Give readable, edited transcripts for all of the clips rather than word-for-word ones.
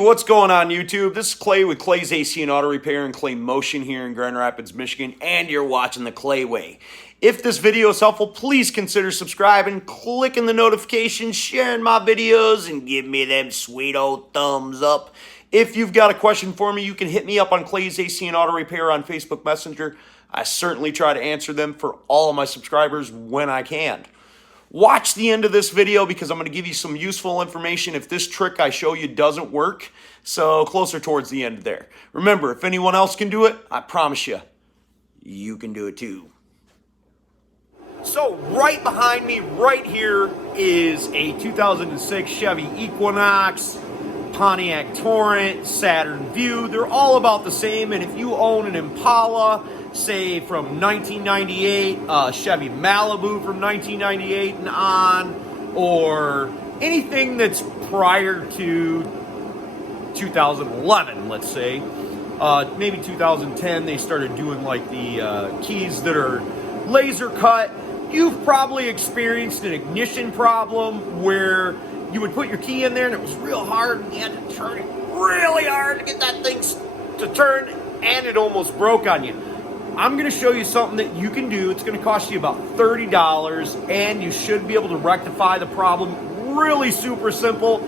What's going on YouTube? This is Clay with Clay's AC and Auto Repair and Clay Motion here in Grand Rapids, Michigan, and you're watching the Clay Way. If this video is helpful, please consider subscribing, clicking the notifications, sharing my videos, and give me them sweet old thumbs up. If you've got a question for me, you can hit me up on Clay's AC and Auto Repair on Facebook Messenger. I certainly try to answer them for all of my subscribers when I can. Watch the end of this video because I'm going to give you some useful information if this trick I show you doesn't work. So closer towards the end there. Remember, if anyone else can do it, I promise you, you can do it too. So right behind me, right here, is a 2006 Chevy Equinox, Pontiac Torrent, Saturn View. They're all about the same, and if you own an Impala, say from 1998, Chevy Malibu from 1998 and on, or anything that's prior to 2011, let's say, maybe 2010, they started doing like the keys that are laser cut. You've probably experienced an ignition problem where you would put your key in there and it was real hard and you had to turn it really hard to get that thing to turn, and it almost broke on you. I'm going to show you something that you can do. It's going to cost you about $30, and you should be able to rectify the problem. Really super simple.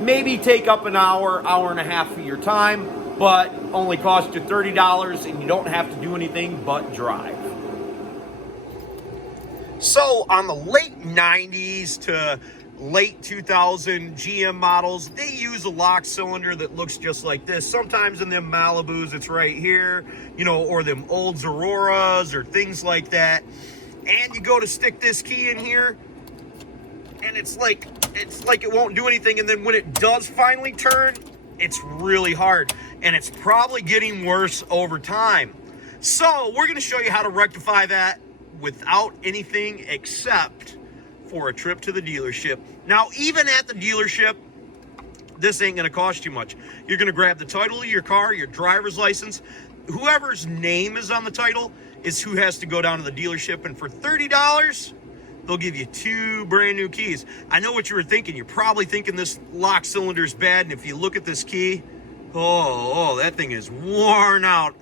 Maybe take up an hour, hour and a half of your time, but only cost you $30, and you don't have to do anything but drive. So on the late 90s to late 2000 GM models, they use a lock cylinder that looks just like this. Sometimes in them Malibus, it's right here, you know, or them old Auroras or things like that. And you go to stick this key in here, and it's like it won't do anything. And then when it does finally turn, it's really hard, and it's probably getting worse over time. So we're going to show you how to rectify that without anything except for a trip to the dealership. Now, even at the dealership, this ain't gonna cost you much. You're gonna grab the title of your car, your driver's license. Whoever's name is on the title is who has to go down to the dealership, and for $30, they'll give you 2 brand new keys. I know what you were thinking. You're probably thinking this lock cylinder is bad, and if you look at this key, oh, that thing is worn out.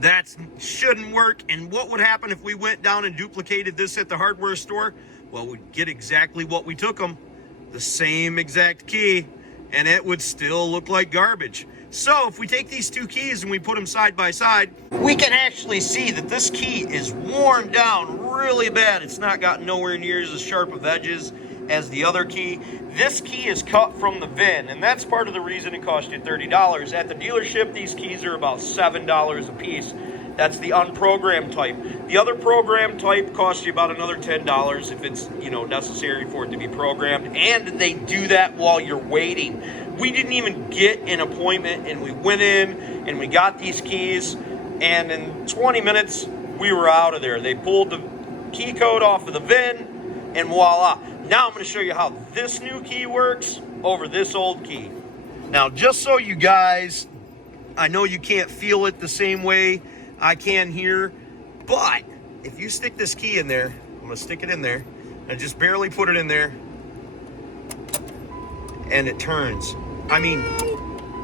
That shouldn't work. And what would happen if we went down and duplicated this at the hardware store? Well, we'd get exactly what we took them, the same exact key, and it would still look like garbage. So if we take these 2 keys and we put them side by side, we can actually see that this key is worn down really bad. It's not got nowhere near as sharp of edges as the other key. This key is cut from the VIN, and that's part of the reason it cost you $30. At the dealership, these keys are about $7 a piece. That's the unprogrammed type. The other programmed type costs you about another $10 if it's, you know, necessary for it to be programmed. And they do that while you're waiting. We didn't even get an appointment, and we went in and we got these keys, and in 20 minutes we were out of there. They pulled the key code off of the VIN, and voila. Now I'm going to show you how this new key works over this old key. Now, just so you guys, I know you can't feel it the same way I can here, but if you stick this key in there, I'm going to stick it in there, and just barely put it in there, and it turns. I mean,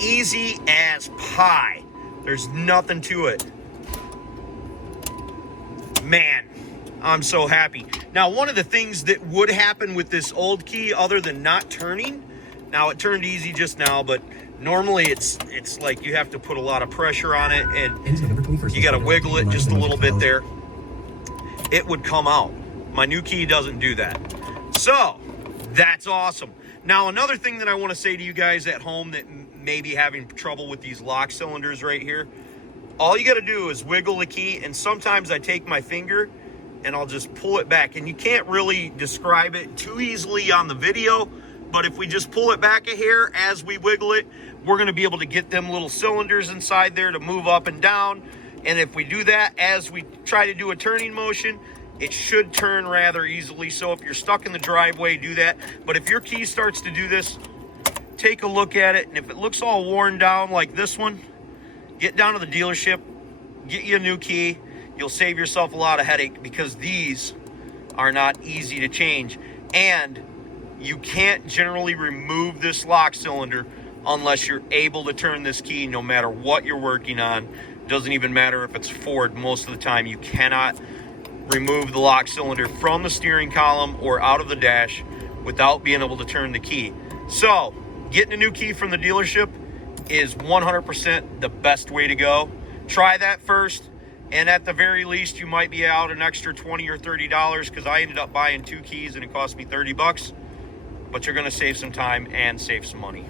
easy as pie. There's nothing to it. Man, I'm so happy. Now, one of the things that would happen with this old key, other than not turning, now it turned easy just now, but normally it's like you have to put a lot of pressure on it, and you got to wiggle it just a little bit there. It would come out. My new key doesn't do that. So that's awesome. Now, another thing that I want to say to you guys at home that may be having trouble with these lock cylinders right here, all you got to do is wiggle the key, and sometimes I take my finger and I'll just pull it back, and you can't really describe it too easily on the video, but if we just pull it back a hair as we wiggle it, we're going to be able to get them little cylinders inside there to move up and down. And if we do that as we try to do a turning motion, it should turn rather easily. So if you're stuck in the driveway, do that. But if your key starts to do this, take a look at it, and if it looks all worn down like this one, get down to the dealership, get you a new key. You'll save yourself a lot of headache, because these are not easy to change, and you can't generally remove this lock cylinder unless you're able to turn this key no matter what you're working on. It doesn't even matter if it's forward. Most of the time you cannot remove the lock cylinder from the steering column or out of the dash without being able to turn the key. So getting a new key from the dealership is 100% the best way to go. Try that first, and at the very least you might be out an extra $20 or $30, because I ended up buying 2 keys and it cost me 30 bucks, but you're going to save some time and save some money.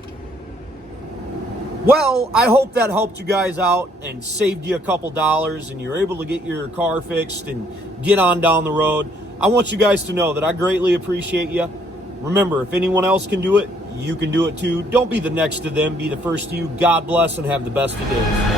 Well, I hope that helped you guys out and saved you a couple dollars, and you're able to get your car fixed and get on down the road. I want you guys to know that I greatly appreciate you. Remember, if anyone else can do it, you can do it too. Don't be the next to them. Be the first to you. God bless, and have the best of days.